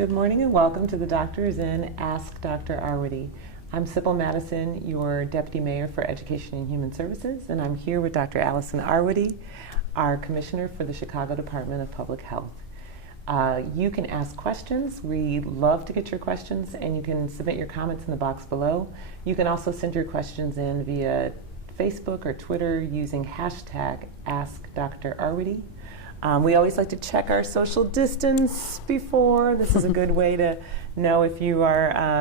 Good morning and welcome to The Doctor is In, Ask Dr. Arwady. I'm Sybil Madison, your Deputy Mayor for Education and Human Services, and I'm here with Dr. Allison Arwady, our Commissioner for the Chicago Department of Public Health. You can ask questions. We love to get your questions, and you can submit your comments in the box below. You can also send your questions in via Facebook or Twitter using hashtag AskDrArwady. We always like to check our social distance before. This is a good way to know if you are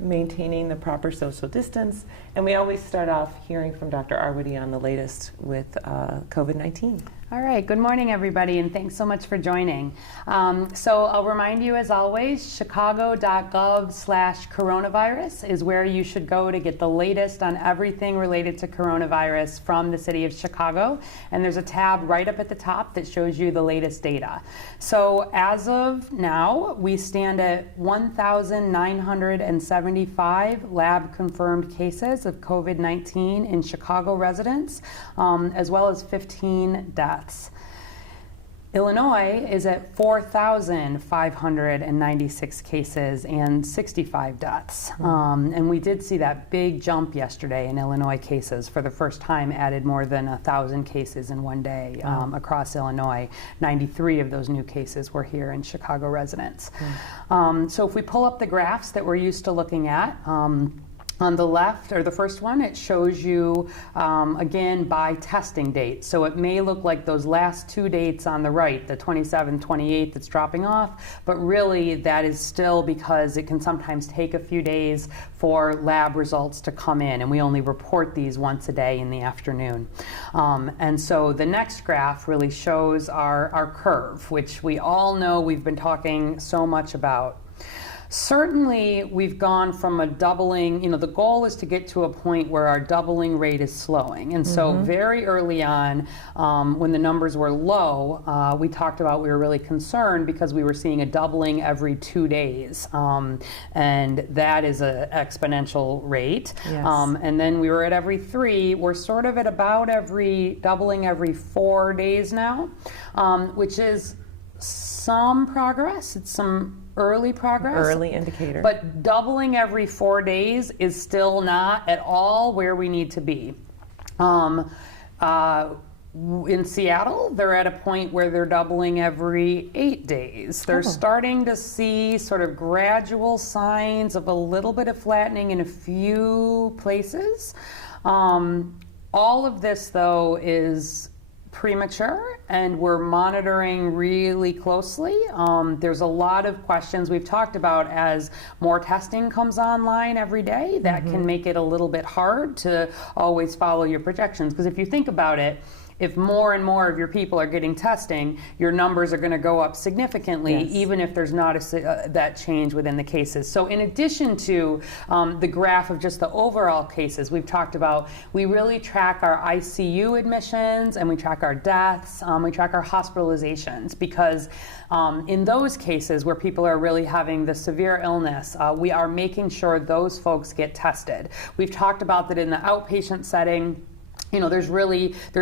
maintaining the proper social distance. And we always start off hearing from Dr. Arwady on the latest with COVID-19. All right, good morning everybody, and thanks so much for joining. So I'll remind you as always, chicago.gov/coronavirus is where you should go to get the latest on everything related to coronavirus from the city of Chicago. And there's a tab right up at the top that shows you the latest data. So as of now, we stand at 1,975 lab-confirmed cases of COVID-19 in Chicago residents, as well as 15 deaths. Illinois is at 4,596 cases and 65 deaths. And we did see that big jump yesterday in Illinois cases. For the first time, added more than 1,000 cases in one day across Illinois. 93 of those new cases were here in Chicago residents. So if we pull up the graphs that we're used to looking at, on the left, or the first one, it shows you, again, by testing date. So it may look like those last two dates on the right, the 27th, 28th, that's dropping off, but really that is still because it can sometimes take a few days for lab results to come in, and we only report these once a day in the afternoon. And so the next graph really shows our curve, which we all know we've been talking so much about. Certainly, we've gone from a doubling, the goal is to get to a point where our doubling rate is slowing. And so very early on, when the numbers were low, we talked about we were really concerned because we were seeing a doubling every 2 days. And that is an exponential rate. Yes. And then we were at every 3. We're sort of at about doubling every 4 days now, which is some progress. It's some early progress. Early indicator. But doubling every 4 days is still not at all where we need to be. In Seattle, they're at a point where they're doubling every 8 days. They're starting to see sort of gradual signs of a little bit of flattening in a few places. All of this, though, is premature, and we're monitoring really closely. There's a lot of questions we've talked about as more testing comes online every day. That can make it a little bit hard to always follow your projections, because if you think about it, if more and more of your people are getting testing, your numbers are going to go up significantly, even if there's not that change within the cases. So in addition to the graph of just the overall cases we've talked about, we really track our ICU admissions, and we track our deaths, we track our hospitalizations, because in those cases where people are really having the severe illness, we are making sure those folks get tested. We've talked about that in the outpatient setting. There's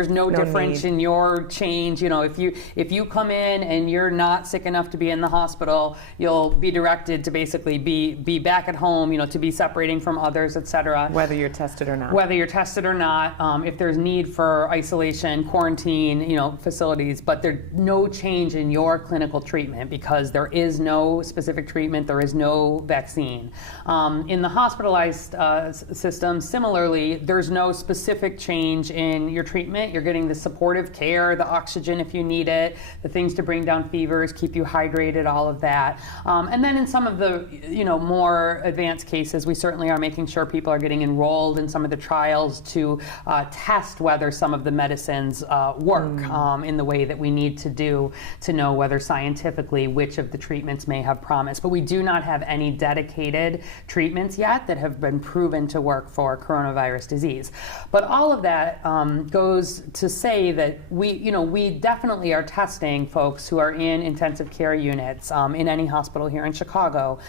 no difference in your change. If you come in and you're not sick enough to be in the hospital, you'll be directed to basically be back at home, to be separating from others, et cetera. Whether you're tested or not. Whether you're tested or not, if there's need for isolation, quarantine, facilities, but there's no change in your clinical treatment because there is no specific treatment, there is no vaccine. In the hospitalized system, similarly, there's no specific change in your treatment. You're getting the supportive care, the oxygen if you need it, the things to bring down fevers, keep you hydrated, all of that. And then in some of the more advanced cases, we certainly are making sure people are getting enrolled in some of the trials to test whether some of the medicines work in the way that we need to do to know whether scientifically which of the treatments may have promise. But we do not have any dedicated treatments yet that have been proven to work for coronavirus disease. But all of that goes to say that we definitely are testing folks who are in intensive care units in any hospital here in Chicago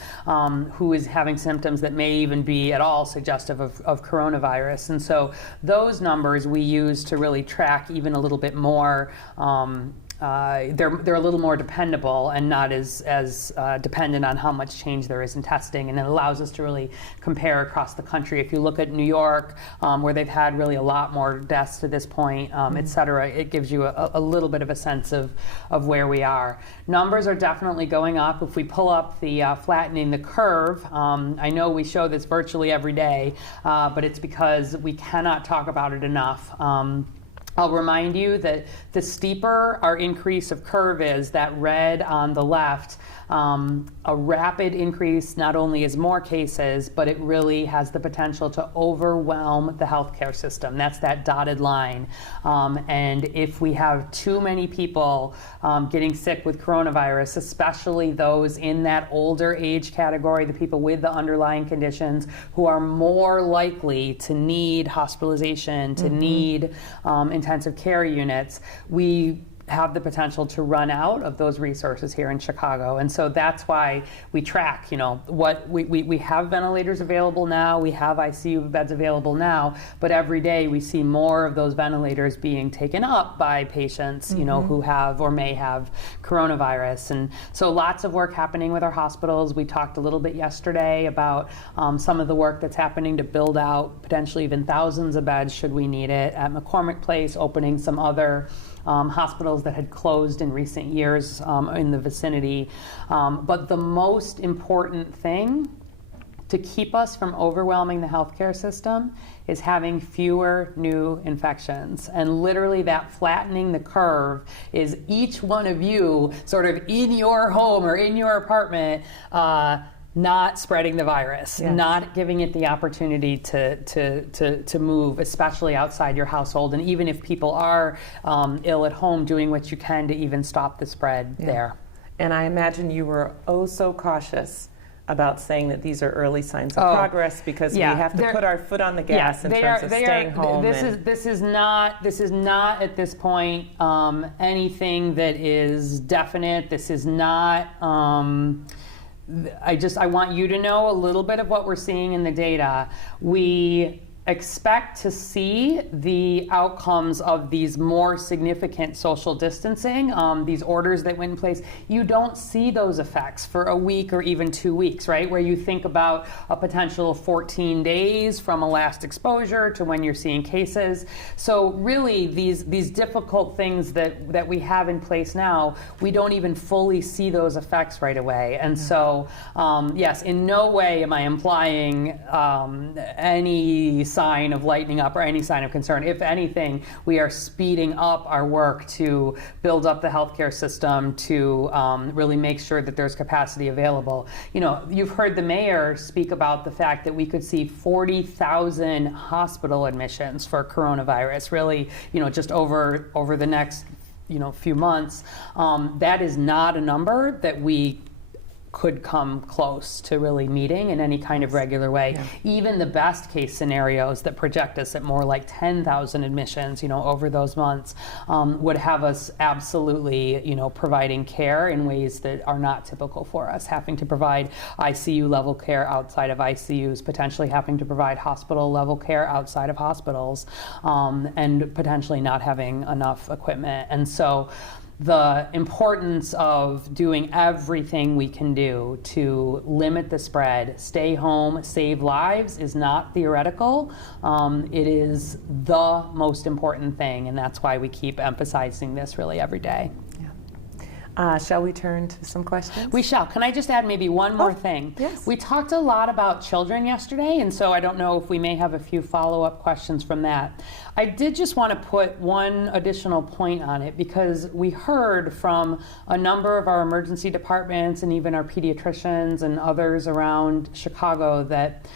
who is having symptoms that may even be at all suggestive of coronavirus. And so those numbers we use to really track even a little bit more they're a little more dependable and not as dependent on how much change there is in testing, and it allows us to really compare across the country. If you look at New York, where they've had really a lot more deaths to this point, et cetera, it gives you a little bit of a sense of where we are. Numbers are definitely going up. If we pull up the flattening the curve, I know we show this virtually every day, but it's because we cannot talk about it enough. I'll remind you that the steeper our increase of curve is, that red on the left, a rapid increase not only is more cases, but it really has the potential to overwhelm the healthcare system. That's that dotted line. And if we have too many people getting sick with coronavirus, especially those in that older age category, the people with the underlying conditions who are more likely to need hospitalization, to need intensive care units, we have the potential to run out of those resources here in Chicago. And so that's why we track, what we have ventilators available now, we have ICU beds available now, but every day we see more of those ventilators being taken up by patients, who have or may have coronavirus. And so lots of work happening with our hospitals. We talked a little bit yesterday about some of the work that's happening to build out potentially even thousands of beds should we need it at McCormick Place, opening some other hospitals that had closed in recent years in the vicinity. But the most important thing to keep us from overwhelming the healthcare system is having fewer new infections. And literally that flattening the curve is each one of you sort of in your home or in your apartment not spreading the virus, not giving it the opportunity to move, especially outside your household. And even if people are ill at home, doing what you can to even stop the spread there. And I imagine you were so cautious about saying that these are early signs of progress, because we have to put our foot on the gas in terms of staying home. This is not at this point anything that is definite. This is not. I want you to know a little bit of what we're seeing in the data. We expect to see the outcomes of these more significant social distancing, these orders that went in place. You don't see those effects for a week or even 2 weeks, right? Where you think about a potential of 14 days from a last exposure to when you're seeing cases. So really these difficult things that we have in place now, we don't even fully see those effects right away. And so, yes, in no way am I implying any sign of lightening up or any sign of concern. If anything, we are speeding up our work to build up the healthcare system, to really make sure that there's capacity available. You've heard the mayor speak about the fact that we could see 40,000 hospital admissions for coronavirus, really, just over the next, few months. That is not a number that we could come close to really meeting in any kind of regular way. Even the best case scenarios that project us at more like 10,000 admissions, over those months, would have us absolutely, providing care in ways that are not typical for us, having to provide ICU level care outside of ICUs, potentially having to provide hospital level care outside of hospitals, and potentially not having enough equipment. And so the importance of doing everything we can do to limit the spread, stay home, save lives is not theoretical. It is the most important thing, and that's why we keep emphasizing this really every day. Shall we turn to some questions? We shall. Can I just add maybe one more thing? Yes. We talked a lot about children yesterday, and so I don't know if we may have a few follow-up questions from that. I did just want to put one additional point on it, because we heard from a number of our emergency departments and even our pediatricians and others around Chicago that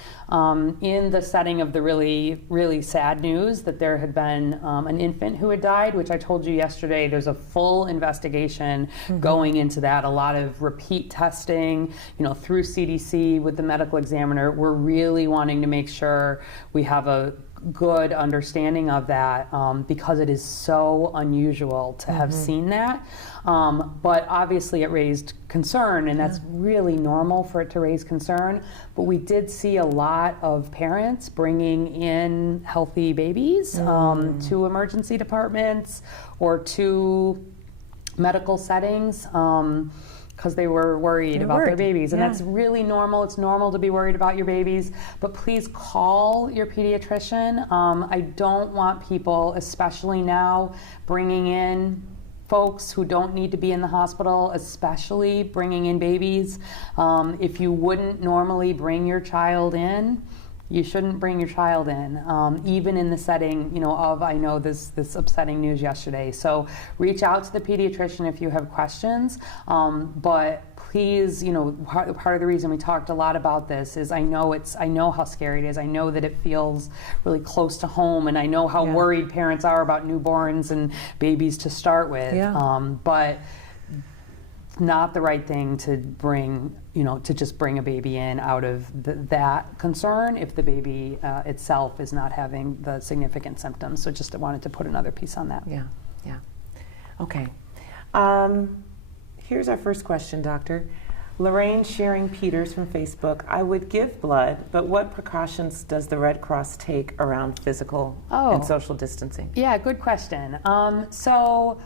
in the setting of the really, really sad news that there had been an infant who had died, which I told you yesterday, there's a full investigation going into that, a lot of repeat testing, through CDC with the medical examiner. We're really wanting to make sure we have a good understanding of that, because it is so unusual to have seen that. But obviously it raised concern, and that's really normal for it to raise concern. But we did see a lot of parents bringing in healthy babies to emergency departments or to medical settings because they were worried about their babies. And that's really normal. It's normal to be worried about your babies. But please call your pediatrician. I don't want people, especially now, bringing in folks who don't need to be in the hospital, especially bringing in babies. If you wouldn't normally bring your child in, you shouldn't bring your child in, even in the setting, I know this upsetting news yesterday. So reach out to the pediatrician if you have questions. But please, part of the reason we talked a lot about this is I know how scary it is. I know that it feels really close to home, and I know how worried parents are about newborns and babies to start with. But not the right thing to bring, to just bring a baby in out of that concern if the baby itself is not having the significant symptoms. So just wanted to put another piece on that. Yeah. Okay. Here's our first question, Doctor. Lorraine Sharing Peters from Facebook. I would give blood, but what precautions does the Red Cross take around physical and social distancing? Yeah, good question. So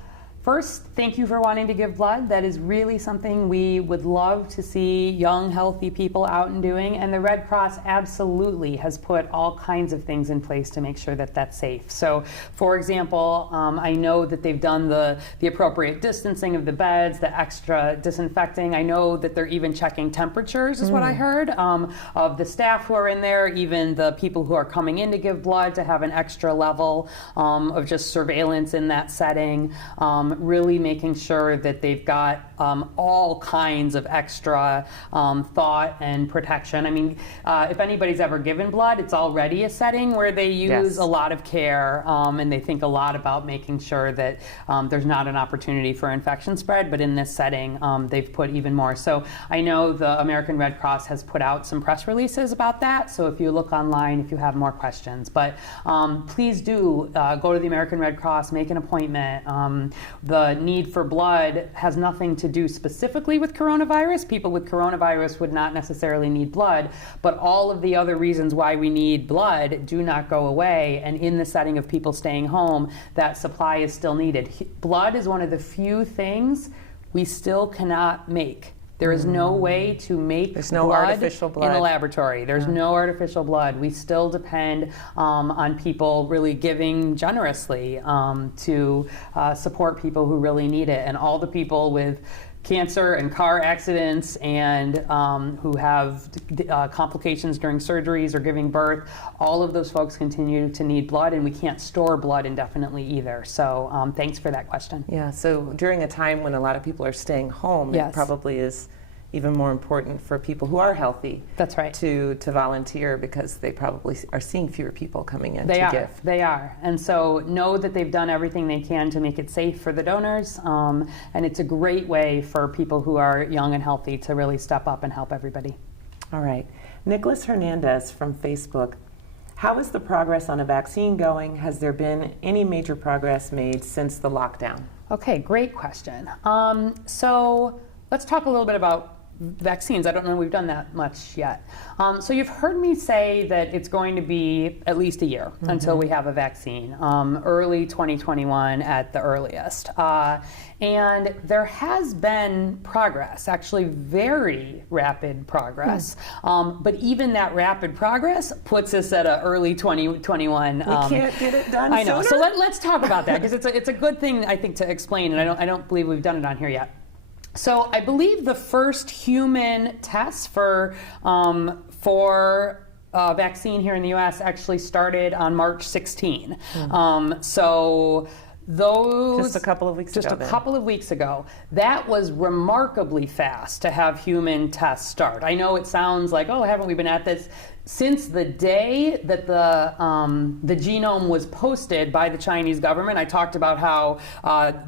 first, thank you for wanting to give blood. That is really something we would love to see young, healthy people out and doing. And the Red Cross absolutely has put all kinds of things in place to make sure that that's safe. So, for example, I know that they've done the appropriate distancing of the beds, the extra disinfecting. I know that they're even checking temperatures, is what I heard, of the staff who are in there, even the people who are coming in to give blood, to have an extra level of just surveillance in that setting. Really making sure that they've got all kinds of extra thought and protection. I mean, if anybody's ever given blood, it's already a setting where they use a lot of care and they think a lot about making sure that there's not an opportunity for infection spread, but in this setting, they've put even more. So I know the American Red Cross has put out some press releases about that, so if you look online, if you have more questions. But please do go to the American Red Cross, make an appointment. The need for blood has nothing to do specifically with coronavirus. People with coronavirus would not necessarily need blood, but all of the other reasons why we need blood do not go away. And in the setting of people staying home, that supply is still needed. Blood is one of the few things we still cannot make. There is no way to make artificial blood in a laboratory. There's no artificial blood. We still depend on people really giving generously to support people who really need it. And all the people with cancer and car accidents and who have complications during surgeries or giving birth, all of those folks continue to need blood, and we can't store blood indefinitely either. So thanks for that question. Yeah, so during a time when a lot of people are staying home, it probably is even more important for people who are healthy. That's right. To volunteer, because they probably are seeing fewer people coming in to give. They are. And so know that they've done everything they can to make it safe for the donors. And it's a great way for people who are young and healthy to really step up and help everybody. All right. Nicholas Hernandez from Facebook. How is the progress on a vaccine going? Has there been any major progress made since the lockdown? Okay, great question. So let's talk a little bit about vaccines. I don't know if we've done that much yet. So you've heard me say that it's going to be at least a year until we have a vaccine, early 2021 at the earliest. And there has been progress, actually very rapid progress. But even that rapid progress puts us at an early 2021. We can't get it done I know. sooner? So let's talk about that, because it's a good thing, I think, to explain, and I don't believe we've done it on here yet. So I believe the first human tests for vaccine here in the U.S. actually started on March 16. So those just a couple of weeks ago. That was remarkably fast to have human tests start. I know it sounds like, oh, haven't we been at this? Since the day that the genome was posted by the Chinese government, I talked about how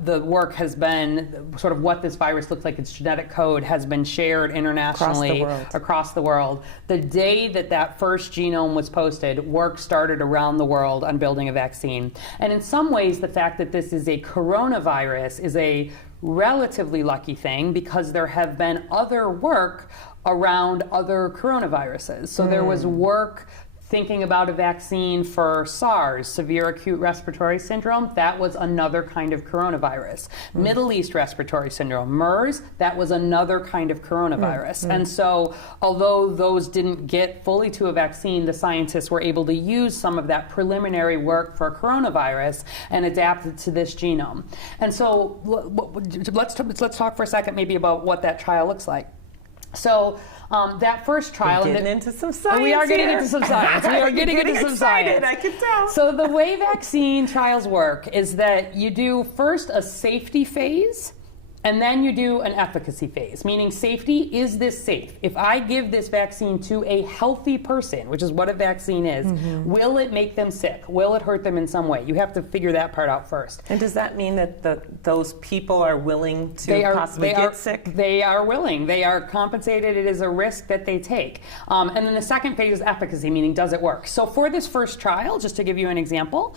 the work has been sort of what this virus looks like, its genetic code has been shared internationally across the world. The day that first genome was posted, work started around the world on building a vaccine. And in some ways, the fact that this is a coronavirus is a relatively lucky thing, because there have been other work around other coronaviruses. So there was work thinking about a vaccine for SARS, severe acute respiratory syndrome, that was another kind of coronavirus. Middle East respiratory syndrome, MERS, that was another kind of coronavirus. And so, although those didn't get fully to a vaccine, the scientists were able to use some of that preliminary work for coronavirus and adapt it to this genome. And so, let's talk for a second maybe about what that trial looks like. So that first trial, we're getting into some science. We are getting here. into some science. We are getting into some science. I can tell. So the way vaccine trials work is that you do first a safety phase, and then you do an efficacy phase, meaning safety, is this safe? If I give this vaccine to a healthy person, which is what a vaccine is, will it make them sick? Will it hurt them in some way? You have to figure that part out first. And does that mean that those people are willing to possibly get sick? They are willing. They are compensated. It is a risk that they take. And then the second phase is efficacy, meaning does it work? So for this first trial, just to give you an example,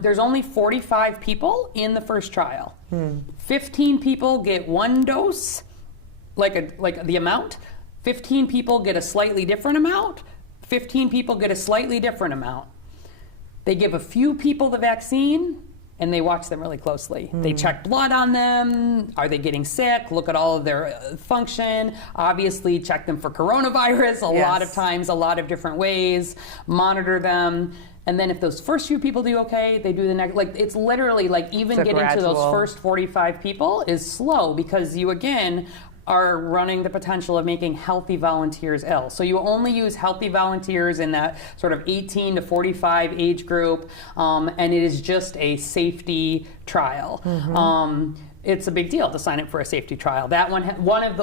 there's only 45 people in the first trial. 15 people get one dose, like the amount. 15 people get a slightly different amount. 15 people get a slightly different amount. They give a few people the vaccine, and they watch them really closely. They check blood on them. Are they getting sick? Look at all of their function. Obviously, check them for coronavirus a lot of times, a lot of different ways. Monitor them. And then if those first few people do okay, they do the next. Like, it's literally like even getting to those first 45 people is slow because you, again, are running the potential of making healthy volunteers ill. So you only use healthy volunteers in that sort of 18 to 45 age group, and it is just a safety trial. It's a big deal to sign up for a safety trial. That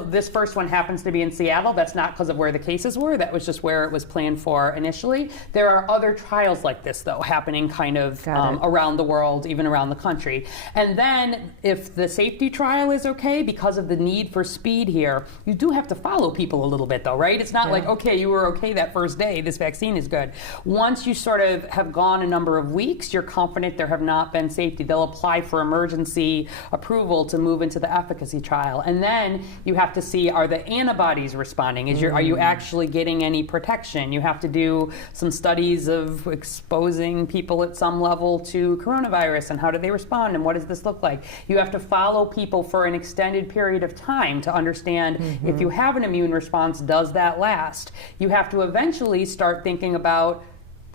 this first one happens to be in Seattle. That's not because of where the cases were. That was just where it was planned for initially. There are other trials like this, though, happening kind of around the world, even around the country. And then if the safety trial is okay, because of the need for speed here, you do have to follow people a little bit, though, right? It's not like, okay, you were okay that first day, this vaccine is good. Once you sort of have gone a number of weeks, you're confident there have not been safety. They'll apply for emergency approval to move into the efficacy trial. And then you have to see, are the antibodies responding? Are you actually getting any protection? You have to do some studies of exposing people at some level to coronavirus and how do they respond and what does this look like? You have to follow people for an extended period of time to understand if you have an immune response, does that last? You have to eventually start thinking about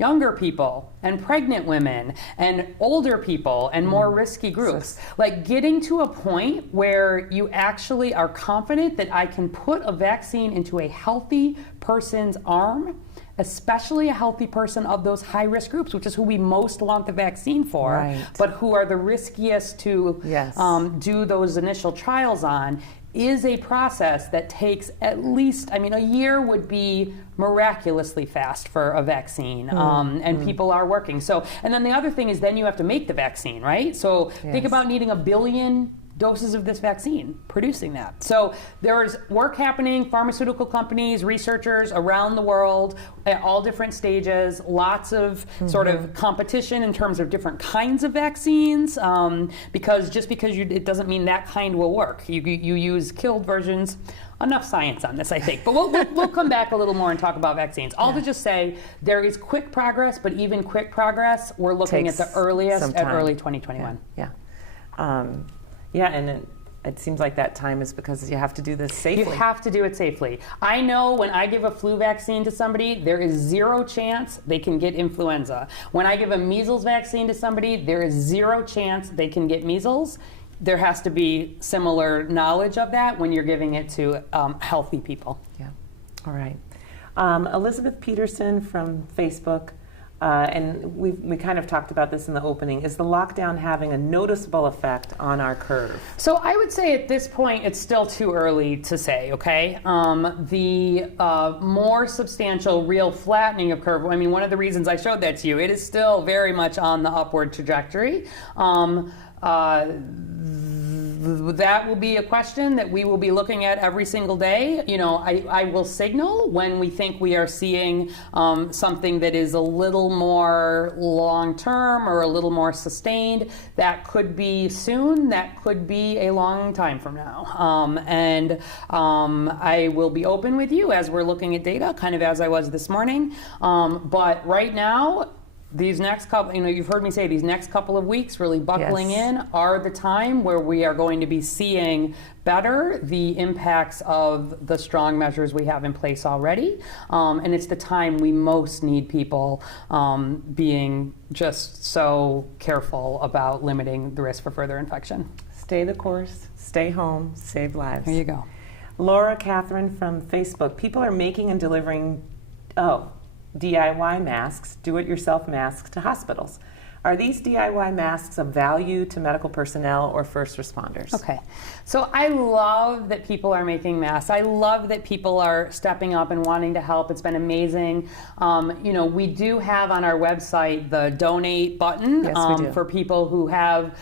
younger people and pregnant women and older people and more risky groups. Like getting to a point where you actually are confident that I can put a vaccine into a healthy person's arm, especially a healthy person of those high-risk groups, which is who we most want the vaccine for, but who are the riskiest to do those initial trials on, is a process that takes at least, a year would be miraculously fast for a vaccine, and people are working. So, and then the other thing is then you have to make the vaccine, right? So think about needing 1 billion doses of this vaccine, producing that. So there's work happening, pharmaceutical companies, researchers around the world at all different stages, lots of sort of competition in terms of different kinds of vaccines, because it doesn't mean that kind will work. You use killed versions. Enough science on this, I think. But we'll come back a little more and talk about vaccines. All to just say, there is quick progress, but even quick progress, we're looking at the earliest at early 2021. Yeah, and it seems like that time is because you have to do this safely. You have to do it safely. I know when I give a flu vaccine to somebody, there is 0 chance they can get influenza. When I give a measles vaccine to somebody, there is 0 chance they can get measles. There has to be similar knowledge of that when you're giving it to healthy people. Yeah. All right. Elizabeth Peterson from Facebook. And we kind of talked about this in the opening. Is the lockdown having a noticeable effect on our curve? So I would say at this point it's still too early to say, okay? The more substantial real flattening of curve, one of the reasons I showed that to you, it is that will be a question that we will be looking at every single day. You know, I will signal when we think we are seeing something that is a little more long-term or a little more sustained. That could be soon, that could be a long time from now. I will be open with you as we're looking at data, kind of as I was this morning. But right now, these next couple, you've heard me say these next couple of weeks, really buckling in, are the time where we are going to be seeing better the impacts of the strong measures we have in place already. And it's the time we most need people being just so careful about limiting the risk for further infection. Stay the course, stay home, save lives. There you go. Laura Catherine from Facebook. People are making and delivering, DIY masks, do-it-yourself masks to hospitals. Are these DIY masks of value to medical personnel or first responders? Okay, so I love that people are making masks. I love that people are stepping up and wanting to help. It's been amazing. We do have on our website the donate button for people who have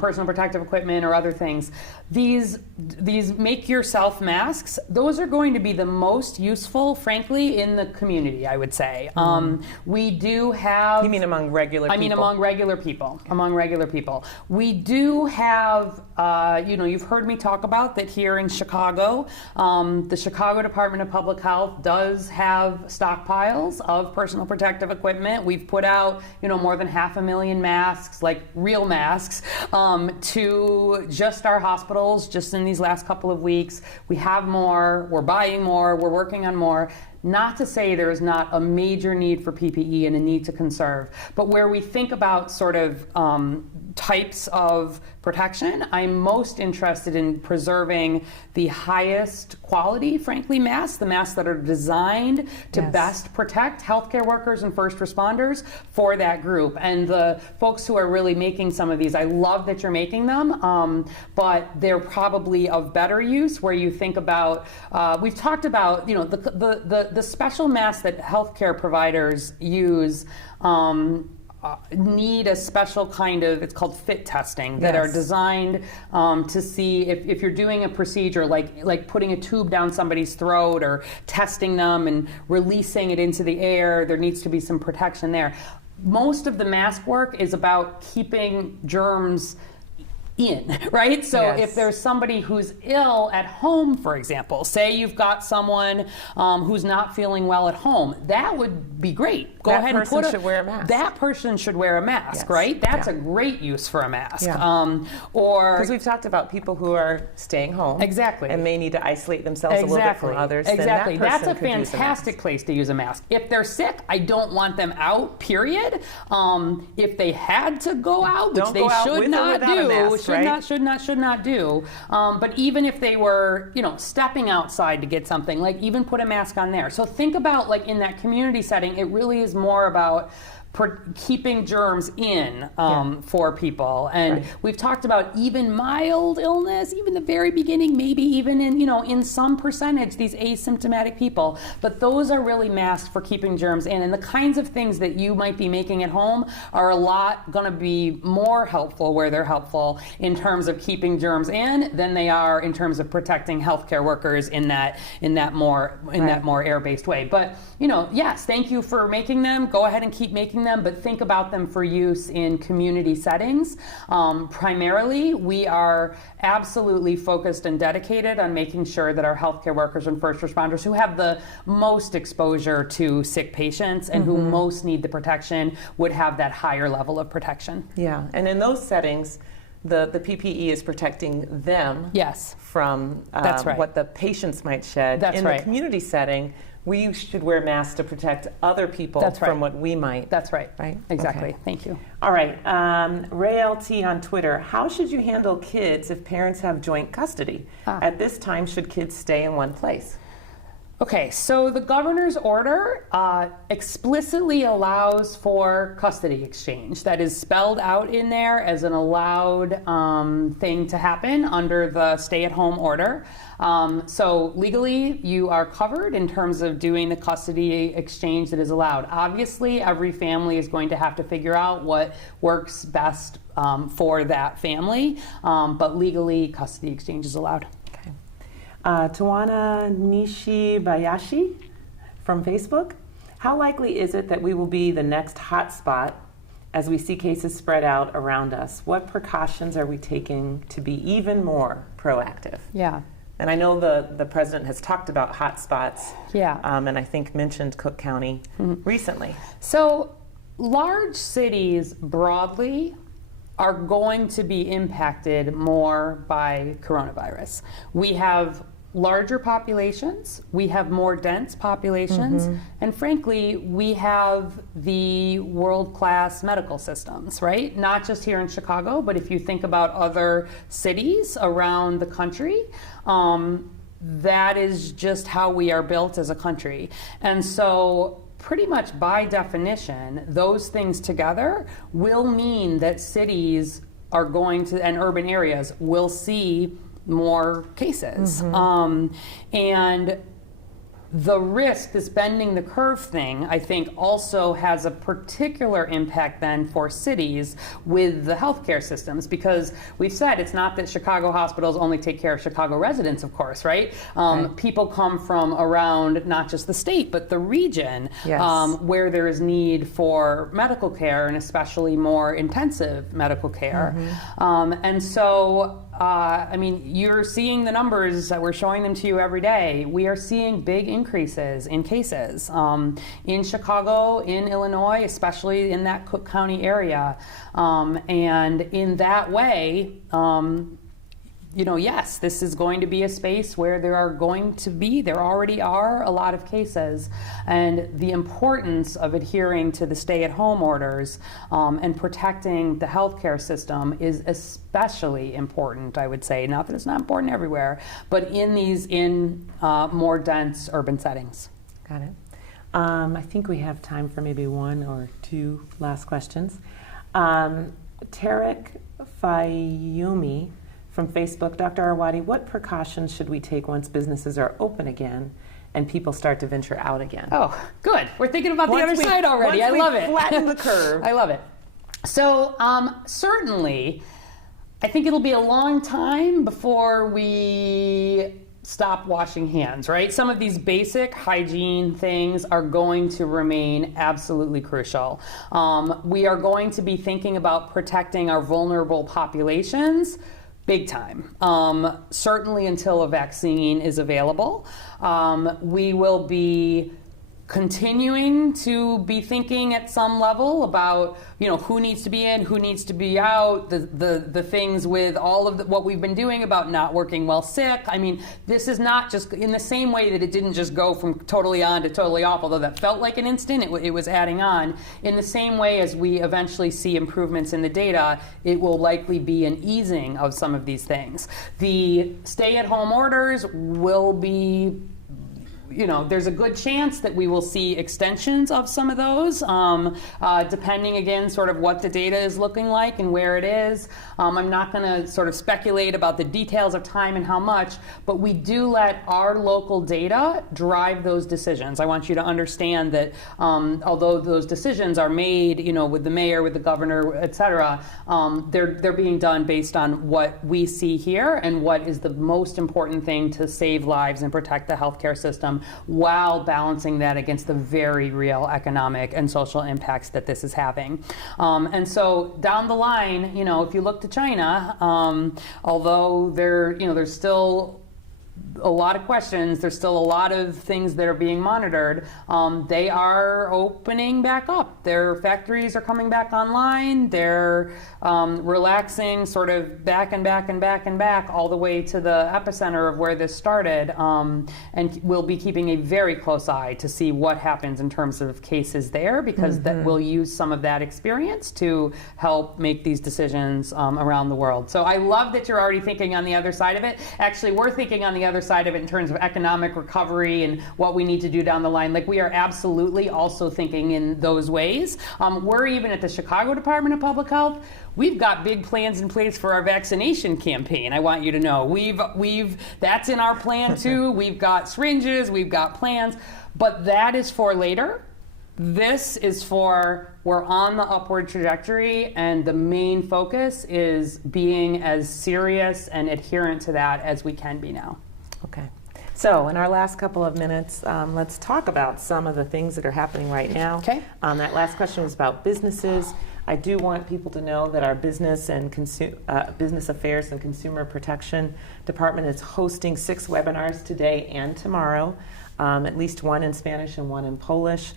personal protective equipment or other things. These make yourself masks, those are going to be the most useful, frankly, in the community, I would say. We do have... You mean among regular people? I mean among regular people. Okay. Among regular people. We do have, you've heard me talk about that here in Chicago. The Chicago Department of Public Health does have stockpiles of personal protective equipment. We've put out, more than 500,000 masks, like real masks, to just our hospitals just in these last couple of weeks. We have more, we're buying more, we're working on more. Not to say there is not a major need for PPE and a need to conserve, but where we think about sort of types of protection, I'm most interested in preserving the highest quality, frankly, masks, the masks that are designed to best protect healthcare workers and first responders for that group. And the folks who are really making some of these, I love that you're making them, but they're probably of better use where you think about, we've talked about, the special masks that healthcare providers use need a special kind of, it's called fit testing, that are designed to see if you're doing a procedure like putting a tube down somebody's throat or testing them and releasing it into the air, there needs to be some protection there. Most of the mask work is about keeping germs in, right? So if there's somebody who's ill at home, for example, say you've got someone who's not feeling well at home, that would be great. Go ahead and put should wear a mask. That person should wear a mask, right? That's a great use for a mask. Or because we've talked about people who are staying home, and may need to isolate themselves a little bit from others. Exactly, then that that's a fantastic place to use a mask. If they're sick, I don't want them out. Period. If they had to go out, which they should not do. Should not do. But even if they were, stepping outside to get something, like even put a mask on there. So think about like in that community setting, it really is more about keeping germs in for people. And we've talked about even mild illness, even the very beginning, maybe even in some percentage, these asymptomatic people. But those are really masks for keeping germs in. And the kinds of things that you might be making at home are a lot going to be more helpful where they're helpful in terms of keeping germs in than they are in terms of protecting healthcare workers in that more air-based way. But yes, thank you for making them. Go ahead and keep making them, but think about them for use in community settings. Primarily, we are absolutely focused and dedicated on making sure that our healthcare workers and first responders who have the most exposure to sick patients and who most need the protection would have that higher level of protection. Yeah, and in those settings, the PPE is protecting them from what the patients might shed. In the community setting, we should wear masks to protect other people from what we might. That's right. Right? Exactly. Okay. Thank you. All right. Ray LT on Twitter. How should you handle kids if parents have joint custody? At this time, should kids stay in one place? Okay, so the governor's order explicitly allows for custody exchange. That is spelled out in there as an allowed thing to happen under the stay-at-home order. So legally, you are covered in terms of doing the custody exchange that is allowed. Obviously, every family is going to have to figure out what works best for that family, but legally, custody exchange is allowed. Tawana Nishibayashi from Facebook. How likely is it that we will be the next hotspot as we see cases spread out around us? What precautions are we taking to be even more proactive? Yeah. And I know the president has talked about hotspots, Yeah. And I think mentioned Cook County recently. So large cities broadly are going to be impacted more by coronavirus. We have larger populations, we have more dense populations, and frankly, we have the world-class medical systems, right? Not just here in Chicago, but if you think about other cities around the country, that is just how we are built as a country. And so pretty much by definition, those things together will mean that cities are going to, and urban areas will see more cases. And the risk, this bending the curve thing, I think also has a particular impact then for cities with the healthcare systems, because we've said it's not that Chicago hospitals only take care of Chicago residents, of course, right? People come from around not just the state, but the region, where there is need for medical care, and especially more intensive medical care. And so I mean, you're seeing the numbers, we're showing them to you every day. We are seeing big increases in cases in Chicago, in Illinois, especially in that Cook County area. And in that way, you know, yes, this is going to be a space where there already are a lot of cases, and the importance of adhering to the stay-at-home orders and protecting the healthcare system is especially important, I would say. Not that it's not important everywhere, but in more dense urban settings. Got it. I think we have time for maybe one or two last questions. Tarek Fayumi from Facebook, Dr. Arwady, what precautions should we take once businesses are open again and people start to venture out again? Oh, good. We're thinking about the other side already. I love it. Flatten the curve. I love it. So certainly, I think it'll be a long time before we stop washing hands, right? Some of these basic hygiene things are going to remain absolutely crucial. We are going to be thinking about protecting our vulnerable populations big time, certainly until a vaccine is available. We will be continuing to be thinking at some level about, you know, who needs to be in, who needs to be out, the things with all of what we've been doing about not working while sick. I mean, this is not just in the same way that it didn't just go from totally on to totally off, although that felt like an instant, it was adding on. In the same way as we eventually see improvements in the data, it will likely be an easing of some of these things. The stay-at-home orders will be, you know, there's a good chance that we will see extensions of some of those, depending, again, sort of what the data is looking like and where it is. I'm not going to sort of speculate about the details of time and how much, but we do let our local data drive those decisions. I want you to understand that although those decisions are made, you know, with the mayor, with the governor, et cetera, they're being done based on what we see here and what is the most important thing to save lives and protect the healthcare system, while balancing that against the very real economic and social impacts that this is having. And so down the line, you know, if you look to China, although there's still a lot of questions, there's still a lot of things that are being monitored, they are opening back up. Their factories are coming back online. They're relaxing sort of back and back and back and back all the way to the epicenter of where this started, and we'll be keeping a very close eye to see what happens in terms of cases there, because that we'll use some of that experience to help make these decisions around the world. So I love that you're already thinking on the other side of it. Actually, we're thinking on the other side of it in terms of economic recovery and what we need to do down the line. Like, we are absolutely also thinking in those ways. We're even at the Chicago Department of Public Health. We've got big plans in place for our vaccination campaign. I want you to know that's in our plan too. We've got syringes, we've got plans, but that is for later. This is for, we're on the upward trajectory, and the main focus is being as serious and adherent to that as we can be now. Okay. So in our last couple of minutes, let's talk about some of the things that are happening right now. Okay. That last question was about businesses. I do want people to know that our Business Affairs and Consumer Protection Department is hosting 6 webinars today and tomorrow, at least one in Spanish and one in Polish,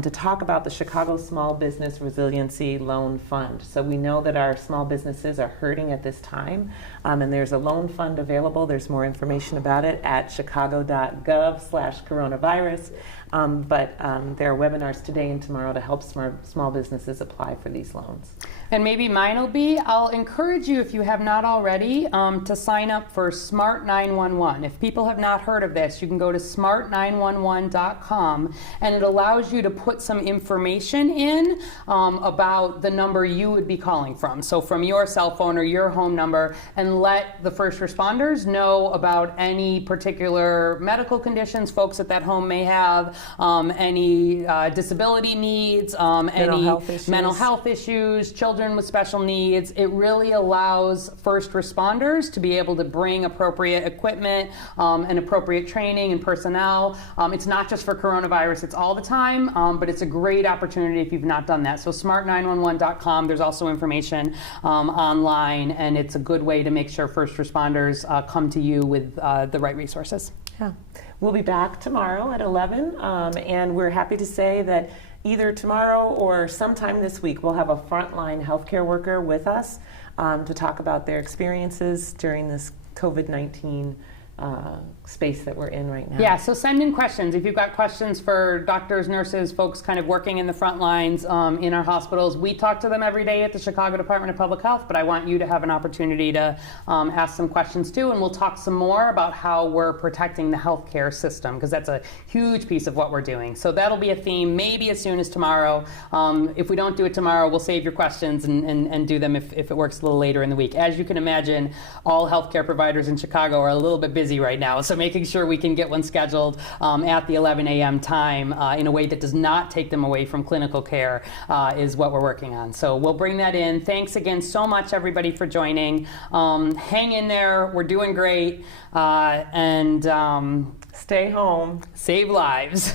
to talk about the Chicago Small Business Resiliency Loan Fund. So we know that our small businesses are hurting at this time, and there's a loan fund available. There's more information about it at chicago.gov/coronavirus. But there are webinars today and tomorrow to help small businesses apply for these loans. And maybe mine will be, I'll encourage you, if you have not already, to sign up for Smart 911. If people have not heard of this, you can go to smart911.com, and it allows you to put some information in about the number you would be calling from. So from your cell phone or your home number, and let the first responders know about any particular medical conditions folks at that home may have, any disability needs, any mental health issues, children with special needs. It really allows first responders to be able to bring appropriate equipment and appropriate training and personnel. It's not just for coronavirus, it's all the time, but it's a great opportunity if you've not done that. So smart911.com, there's also information online, and it's a good way to make sure first responders come to you with the right resources. Yeah. We'll be back tomorrow at 11, and we're happy to say that either tomorrow or sometime this week, we'll have a frontline healthcare worker with us to talk about their experiences during this COVID-19 space that we're in right now. Yeah, so send in questions. If you've got questions for doctors, nurses, folks kind of working in the front lines in our hospitals, we talk to them every day at the Chicago Department of Public Health, but I want you to have an opportunity to ask some questions too, and we'll talk some more about how we're protecting the healthcare system, because that's a huge piece of what we're doing. So that'll be a theme maybe as soon as tomorrow. If we don't do it tomorrow, we'll save your questions and do them if it works a little later in the week. As you can imagine, all healthcare providers in Chicago are a little bit busy right now, so making sure we can get one scheduled at the 11 a.m. time in a way that does not take them away from clinical care is what we're working on. So we'll bring that in. Thanks again so much, everybody, for joining. Hang in there. We're doing great. And stay home. Save lives.